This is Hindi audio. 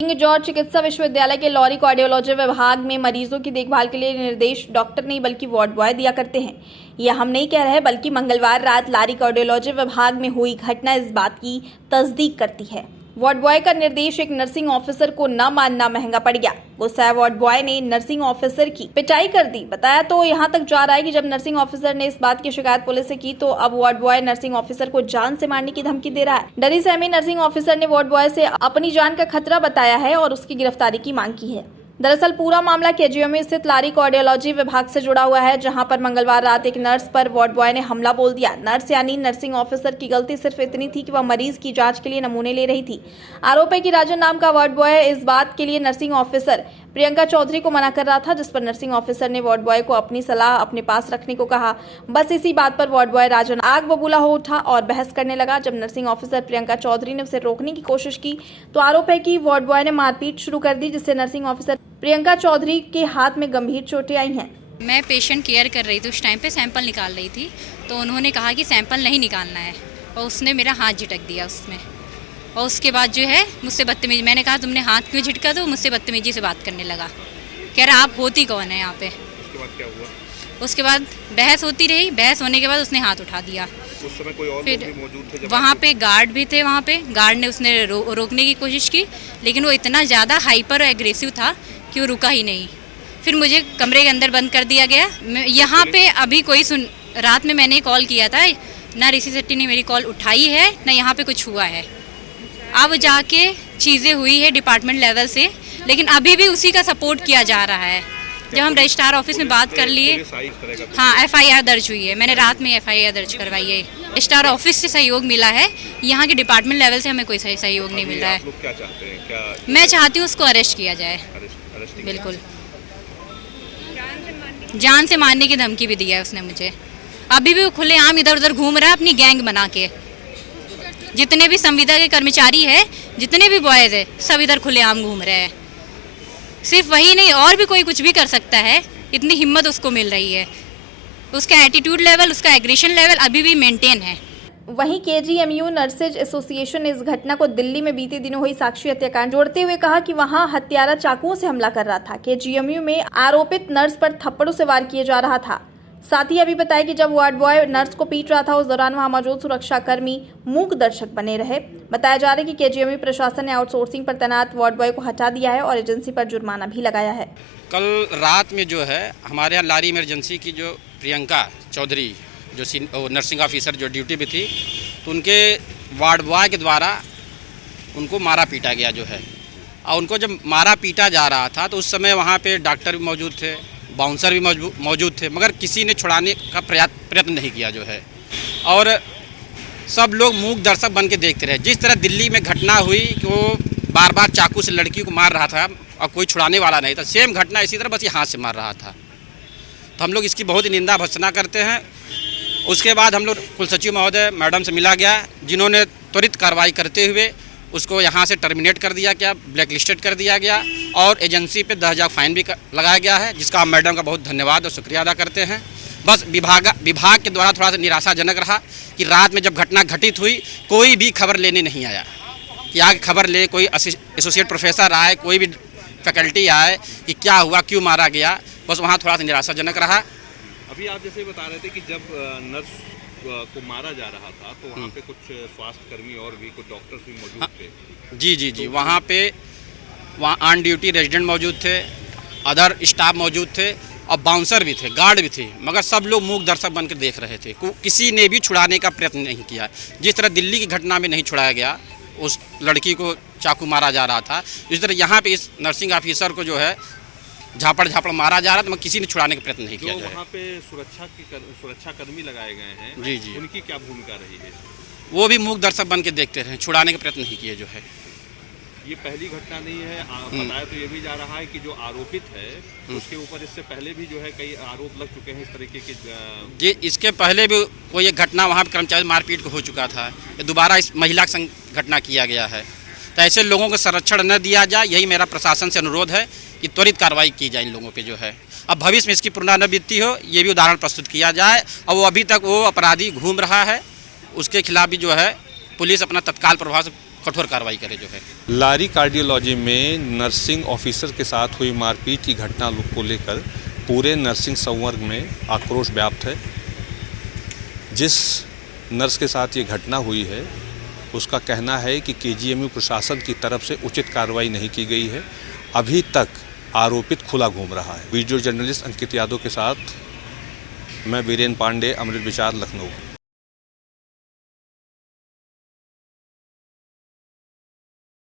किंग जॉर्ज चिकित्सा विश्वविद्यालय के लॉरी कार्डियोलॉजी विभाग में मरीजों की देखभाल के लिए निर्देश डॉक्टर नहीं बल्कि वार्ड बॉय दिया करते हैं। यह हम नहीं कह रहे बल्कि मंगलवार रात लॉरी कार्डियोलॉजी विभाग में हुई घटना इस बात की तस्दीक करती है। वार्ड बॉय का निर्देश एक नर्सिंग ऑफिसर को न मानना महंगा पड़ गया। गुस्साए वार्ड बॉय ने नर्सिंग ऑफिसर की पिटाई कर दी। बताया तो यहां तक जा रहा है कि जब नर्सिंग ऑफिसर ने इस बात की शिकायत पुलिस से की तो अब वार्ड बॉय नर्सिंग ऑफिसर को जान से मारने की धमकी दे रहा है। डरी सहमी नर्सिंग ऑफिसर ने वार्ड बॉय से अपनी जान का खतरा बताया है और उसकी गिरफ्तारी की मांग की है। दरअसल पूरा मामला केजीएमयू स्थित लॉरी कार्डियोलॉजी विभाग से जुड़ा हुआ है, जहां पर मंगलवार रात एक नर्स पर वार्ड बॉय ने हमला बोल दिया। नर्स यानी नर्सिंग ऑफिसर की गलती सिर्फ इतनी थी कि वह मरीज की जांच के लिए नमूने ले रही थी। आरोप है कि राजन नाम का वार्ड बॉय इस बात के लिए नर्सिंग ऑफिसर प्रियंका चौधरी को मना कर रहा था, जिस पर नर्सिंग ऑफिसर ने वार्ड बॉय को अपनी सलाह अपने पास रखने को कहा। बस इसी बात पर वार्ड बॉय राजन आग बबूला हो उठा और बहस करने लगा। जब नर्सिंग ऑफिसर प्रियंका चौधरी ने उसे रोकने की कोशिश की तो आरोप है कि वार्ड बॉय ने मारपीट शुरू कर दी, जिससे नर्सिंग ऑफिसर प्रियंका चौधरी के हाथ में गंभीर चोटें आई हैं। मैं पेशेंट केयर कर रही थी, उस टाइम पे सैंपल निकाल रही थी तो उन्होंने कहा कि सैंपल नहीं निकालना है और उसने मेरा हाथ झटक दिया उसमें। और उसके बाद जो है मुझसे बदतमीजी, मैंने कहा तुमने हाथ क्यों झटका, तो मुझसे बदतमीजी से बात करने लगा। कह रहा आप होती कौन है यहाँ पे। उसके बाद क्या हुआ? उसके बाद बहस होती रही, बहस होने के बाद उसने हाथ उठा दिया। उस समय कोई और लोग भी मौजूद थे? वहाँ पे गार्ड भी थे, वहाँ पे गार्ड ने उसने रोकने की कोशिश की, लेकिन वो इतना ज़्यादा हाइपर और एग्रेसिव था कि वो रुका ही नहीं। फिर मुझे कमरे के अंदर बंद कर दिया गया। यहाँ पे अभी कोई रात में मैंने कॉल किया था, ना ऋषि शेट्टी ने मेरी कॉल उठाई है, ना यहाँ पे कुछ हुआ है। अब जाके चीज़ें हुई है डिपार्टमेंट लेवल से, लेकिन अभी भी उसी का सपोर्ट किया जा रहा है। जब हम रजिस्ट्रार ऑफिस में बात कर लिए, हाँ FIR दर्ज हुई है, मैंने रात में FIR दर्ज करवाई है। रजिस्ट्रार ऑफिस से सहयोग मिला है, यहाँ के डिपार्टमेंट लेवल से हमें कोई सहयोग नहीं मिल रहा है। आप लोग क्या चाहते हैं? क्या मैं चाहती हूँ उसको अरेस्ट किया जाए। अरेस्ट बिल्कुल, जान से मारने की धमकी भी दी है उसने मुझे। अभी भी वो खुलेआम इधर उधर घूम रहा है अपनी गैंग बना के। जितने भी संविदा के कर्मचारी है, जितने भी बॉयज़ है, सब इधर खुलेआम घूम रहे हैं। सिर्फ वही नहीं, और भी कोई कुछ भी कर सकता है, इतनी हिम्मत उसको मिल रही है। उसका एटीट्यूड लेवल, उसका एग्रेशन लेवल अभी भी मेंटेन है। वहीं केजीएमयू नर्सेज एसोसिएशन ने इस घटना को दिल्ली में बीते दिनों हुई साक्षी हत्याकांड जोड़ते हुए कहा कि वहां हत्यारा चाकुओं से हमला कर रहा था। केजीएमयू में आरोपित नर्स पर थप्पड़ों से वार किए जा रहा था। साथ ही अभी बताया कि जब वार्ड बॉय नर्स को पीट रहा था, उस दौरान वहां मौजूद सुरक्षाकर्मी मूक दर्शक बने रहे। बताया जा रहा है कि केजीएमयू प्रशासन ने आउटसोर्सिंग पर तैनात वार्ड बॉय को हटा दिया है और एजेंसी पर जुर्माना भी लगाया है। कल रात में जो है हमारे यहाँ लॉरी इमरजेंसी की जो प्रियंका चौधरी जो नर्सिंग ऑफिसर जो ड्यूटी पे थी, तो उनके वार्ड बॉय के द्वारा उनको मारा पीटा गया जो है। और उनको जब मारा पीटा जा रहा था तो उस समय वहाँ पे डॉक्टर भी मौजूद थे, बाउंसर भी मौजूद थे, मगर किसी ने छुड़ाने का प्रयत्न नहीं किया जो है। और सब लोग मूक दर्शक बन के देखते रहे। जिस तरह दिल्ली में घटना हुई कि वो बार बार चाकू से लड़की को मार रहा था और कोई छुड़ाने वाला नहीं था, सेम घटना इसी तरह बस ये हाथ से मार रहा था। तो हम लोग इसकी बहुत ही निंदा भर्त्सना करते हैं। उसके बाद हम लोग कुलसचिव महोदय मैडम से मिला गया, जिन्होंने त्वरित कार्रवाई करते हुए उसको यहाँ से टर्मिनेट कर दिया गया, ब्लैक लिस्टेड कर दिया गया और एजेंसी पे 10,000 फाइन भी लगाया गया है, जिसका हम मैडम का बहुत धन्यवाद और शुक्रिया अदा करते हैं। बस विभाग के द्वारा थोड़ा सा निराशाजनक रहा कि रात में जब घटना घटित हुई कोई भी खबर लेने नहीं आया कि आगे खबर ले, कोई एसोसिएट प्रोफेसर आए, कोई भी फैकल्टी आए कि क्या हुआ, क्यों मारा गया। बस वहाँ थोड़ा सा निराशाजनक रहा। अभी आप जैसे बता रहे थे कि जब नर्स को मारा जा रहा था तो वहाँ पे कुछ स्वास्थ्य कर्मी और भी कुछ डॉक्टर्स भी मौजूद थे। जी, तो वहाँ ऑन ड्यूटी रेजिडेंट मौजूद थे, अदर स्टाफ मौजूद थे और बाउंसर भी थे, गार्ड भी थे, मगर सब लोग मूक दर्शक बनकर देख रहे थे। किसी ने भी छुड़ाने का प्रयत्न नहीं किया। जिस तरह दिल्ली की घटना में नहीं छुड़ाया गया, उस लड़की को चाकू मारा जा रहा था, इस तरह यहाँ पे इस नर्सिंग ऑफिसर को जो है झापड़ मारा जा रहा था, मगर किसी ने छुड़ाने का प्रयत्न नहीं किया। वहाँ पे सुरक्षा कर्मी लगाए गए हैं, जी, उनकी क्या भूमिका रही है? वो भी मूक दर्शक बन के देखते रहे, छुड़ाने का प्रयत्न नहीं किए जो है। ये पहली घटना नहीं है। बताया तो ये भी जा रहा है कि जो आरोपित है उसके ऊपर इससे पहले भी जो है कई आरोप लग चुके हैं इस तरीके के। जी, इसके पहले भी कोई एक घटना वहाँ पे कर्मचारी मारपीट हो चुका था, दोबारा इस महिला के संग घटना किया गया है। तो ऐसे लोगों को संरक्षण न दिया जाए, यही मेरा प्रशासन से अनुरोध है कि त्वरित कार्रवाई की जाए इन लोगों पे जो है। अब भविष्य में इसकी पुनरावृत्ति हो, ये भी उदाहरण प्रस्तुत किया जाए। और वो अभी तक वो अपराधी घूम रहा है, उसके खिलाफ भी जो है पुलिस अपना तत्काल प्रभाव से कठोर कार्रवाई करे जो है। लारी कार्डियोलॉजी में नर्सिंग ऑफिसर के साथ हुई मारपीट की घटना को लेकर पूरे नर्सिंग संवर्ग में आक्रोश व्याप्त है। जिस नर्स के साथ ये घटना हुई है उसका कहना है कि केजीएमयू प्रशासन की तरफ से उचित कार्रवाई नहीं की गई है। अभी तक आरोपित खुला घूम रहा है। वीडियो जर्नलिस्ट अंकित यादव के साथ मैं वीरेन पांडे, अमृत विचार, लखनऊ।